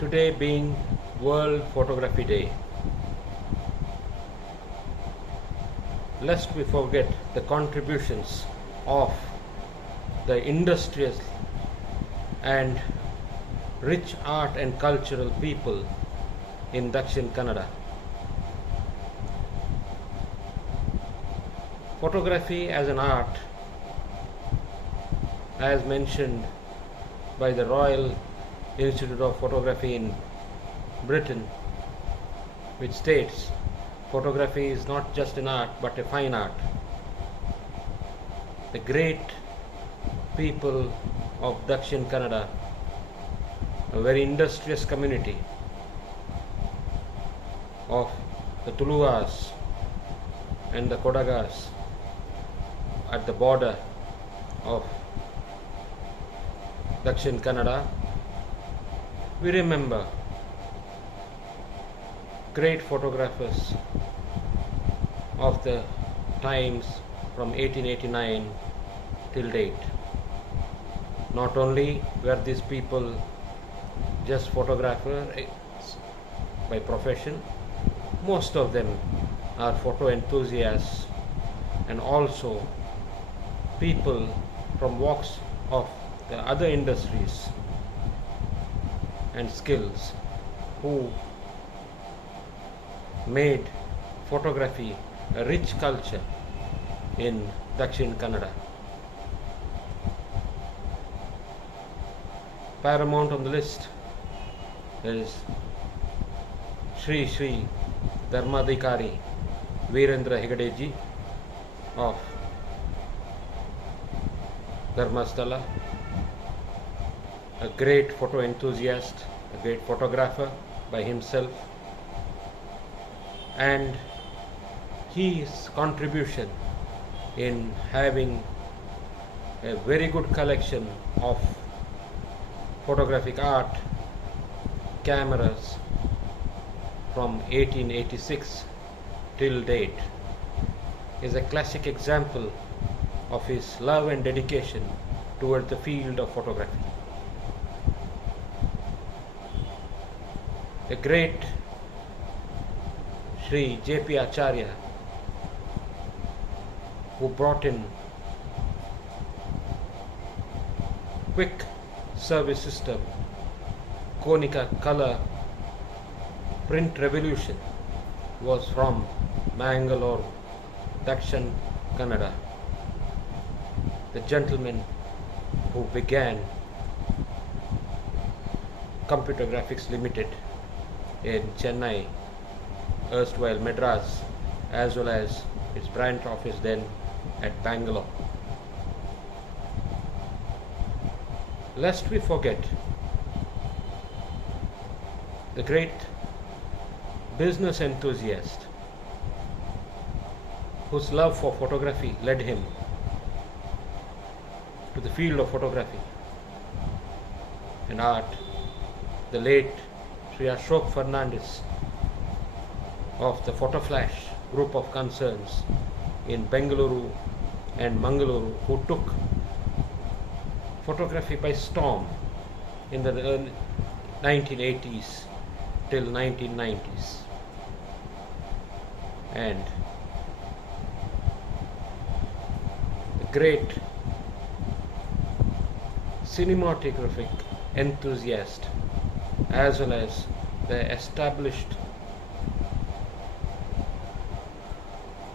Today being World Photography Day, lest we forget the contributions of the industrious and rich art and cultural people in Dakshin Kannada. Photography as an art, as mentioned by the Royal Institute of Photography in Britain, which states photography is not just an art but a fine art. The great people of Dakshin Kannada, a very industrious community of the Tuluvas and the Kodagas at the border of Dakshin Kannada, we remember great photographers of the times from 1889 till date. Not only were these people just photographers by profession, most of them are photo enthusiasts and also people from walks of the other industries and skills who made photography a rich culture in Dakshin Kannada. Paramount on the list is Sri Sri Dharmadhikari Virendra Hegadeji of Dharmasthala, a great photo enthusiast, a great photographer by himself, and his contribution in having a very good collection of photographic art cameras from 1886 till date is a classic example of his love and dedication toward the field of photography. The great Sri J.P. Acharya, who brought in quick service system, Konica color print revolution, was from Mangalore, Dakshin Kannada. The gentleman who began Computer Graphics Limited in Chennai, erstwhile Madras, as well as its branch office then at Bangalore. Lest we forget the great business enthusiast whose love for photography led him to the field of photography and art, the late Sri Ashok Fernandez of the Photo Flash group of concerns in Bengaluru and Mangalore, who took photography by storm in the early 1980s till 1990s. And the great cinematographic enthusiast as well as the established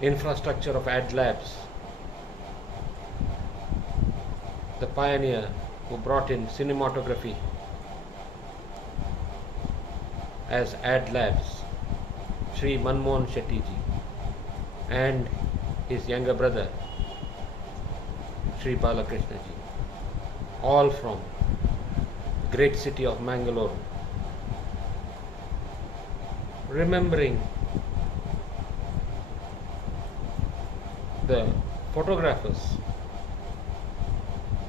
infrastructure of ad labs, the pioneer who brought in cinematography as ad labs, Sri Manmohan Shetty ji, and his younger brother Sri Balakrishna ji, all from the great city of Mangalore. Remembering the photographers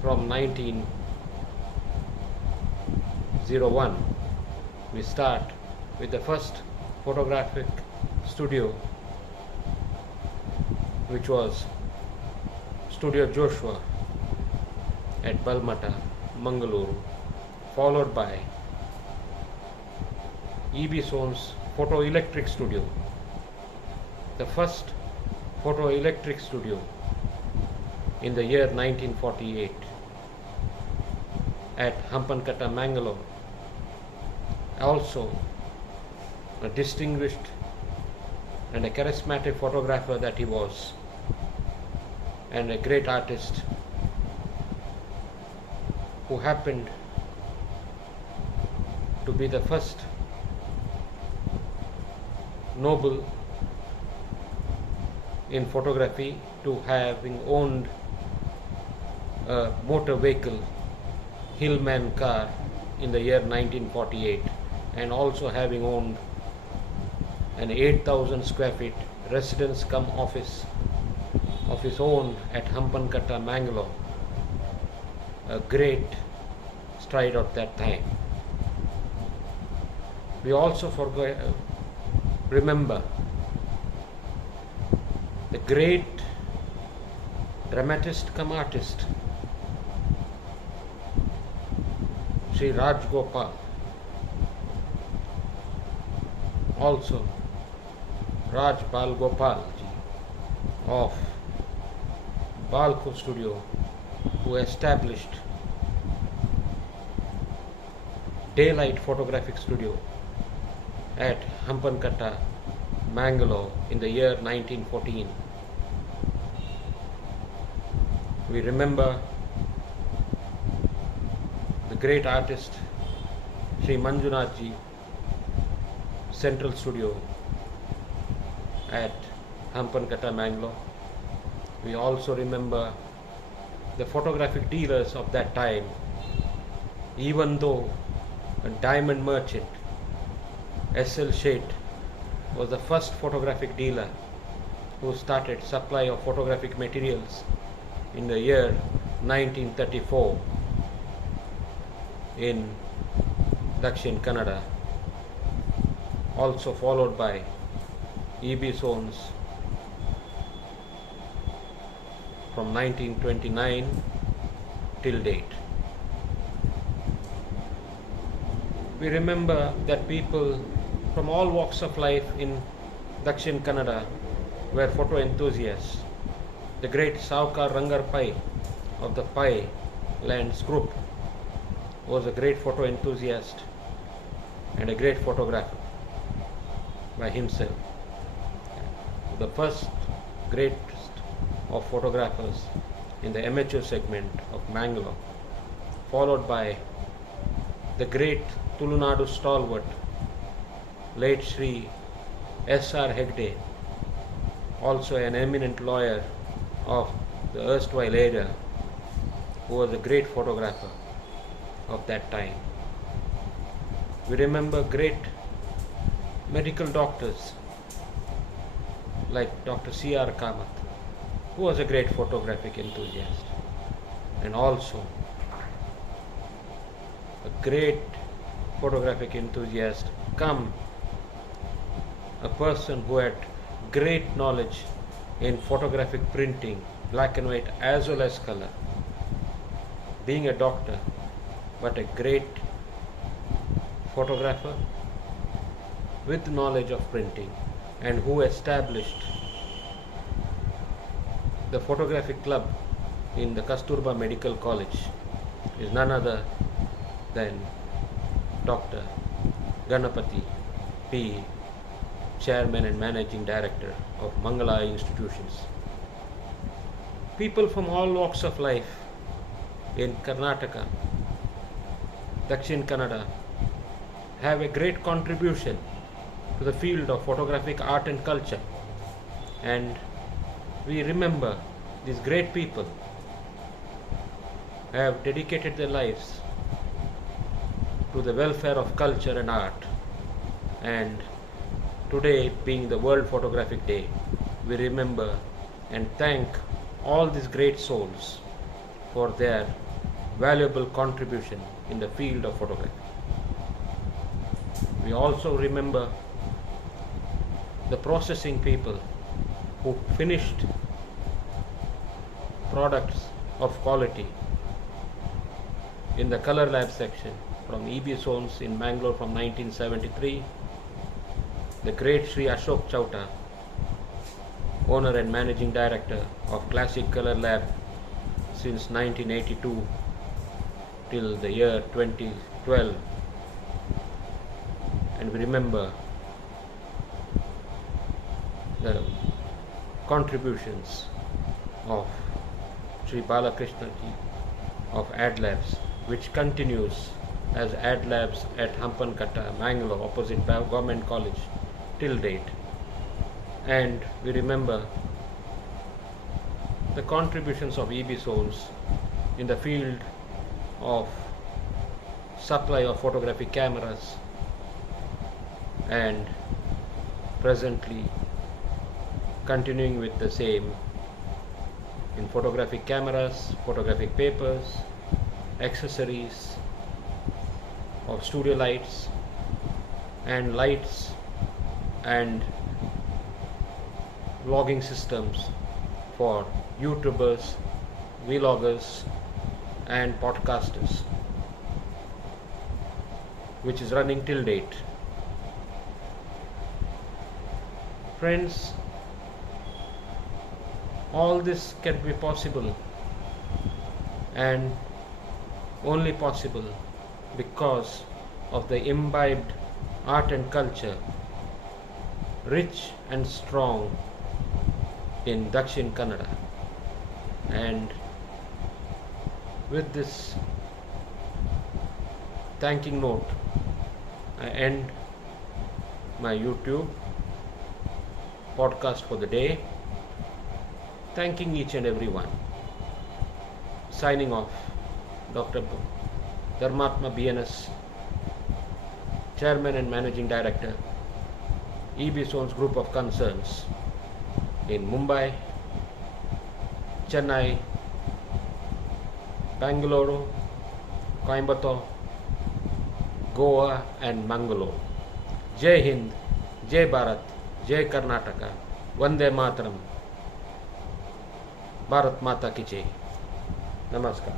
from 1901, we start with the first photographic studio, which was Studio Joshua at Balmata, Mangalore, followed by E.B. Soane's photoelectric studio, the first photoelectric studio in the year 1948 at Hampankatta, Mangalore. Also a distinguished and a charismatic photographer that he was, and a great artist who happened to be the first noble in photography to having owned a motor vehicle, Hillman car, in the year 1948, and also having owned an 8,000 square feet residence cum office of his own at Hampankatta, Mangalore. A great stride at that time. We also remember the great dramatist cum artist Sri Raj Gopal, also Raj Bal Gopal ji of Balko Studio, who established Daylight Photographic Studio at Hampankatta, Mangalore in the year 1914. We remember the great artist Sri Manjunath ji, Central Studio at Hampankatta, Mangalore. We also remember the photographic dealers of that time. Even though a diamond merchant, S.L. Sheth, was the first photographic dealer who started supply of photographic materials in the year 1934 in Dakshin Kannada, also followed by E.B. Soane's from 1929 till date. We remember that people from all walks of life in Dakshin Kannada were photo enthusiasts. The great Saukar Rangar Pai of the Pai Lands group was a great photo enthusiast and a great photographer by himself. The first greatest of photographers in the amateur segment of Mangalore, followed by the great Tulunadu stalwart, late Sri S.R. Hegde, also an eminent lawyer of the erstwhile era, who was a great photographer of that time. We remember great medical doctors like Dr. C.R. Kamath, who was a great photographic enthusiast, and also a great photographic enthusiast, come a person who had great knowledge in photographic printing, black and white as well as color, being a doctor but a great photographer with knowledge of printing, and who established the photographic club in the Kasturba Medical College, is none other than Dr. Ganapati P., Chairman and Managing Director of Mangalore Institutions. People from all walks of life in Karnataka, Dakshin Kannada, have a great contribution to the field of photographic art and culture, and we remember these great people have dedicated their lives to the welfare of culture and art. And today, being the World Photographic Day, we remember and thank all these great souls for their valuable contribution in the field of photography. We also remember the processing people who finished products of quality in the color lab section from E.B. Soane's in Mangalore from 1973 the great Sri Ashok Chowta, owner and managing director of Classic Color Lab since 1982 till the year 2012. And we remember the contributions of Sri Balakrishna ji of Ad Labs, which continues as Ad Labs at Hampankatta, Mangalore, opposite Government College till date. And we remember the contributions of EB Souls in the field of supply of photographic cameras, and presently continuing with the same in photographic cameras, photographic papers, accessories of studio lights and vlogging systems for YouTubers, vloggers and podcasters, which is running till date. Friends, all this can be possible and only possible because of the imbibed art and culture, rich and strong in Dakshin Kannada. And with this thanking note, I end my YouTube podcast for the day, thanking each and every one. Signing off, Dr. Dharmatma BNS, Chairman and Managing Director, EB Souls Group of Concerns in Mumbai, Chennai, Bangalore, Coimbatore, Goa and Mangalore. Jai Hind, Jai Bharat, Jai Karnataka, Vande Mataram, Bharat Mata Ki Jai. Namaskar.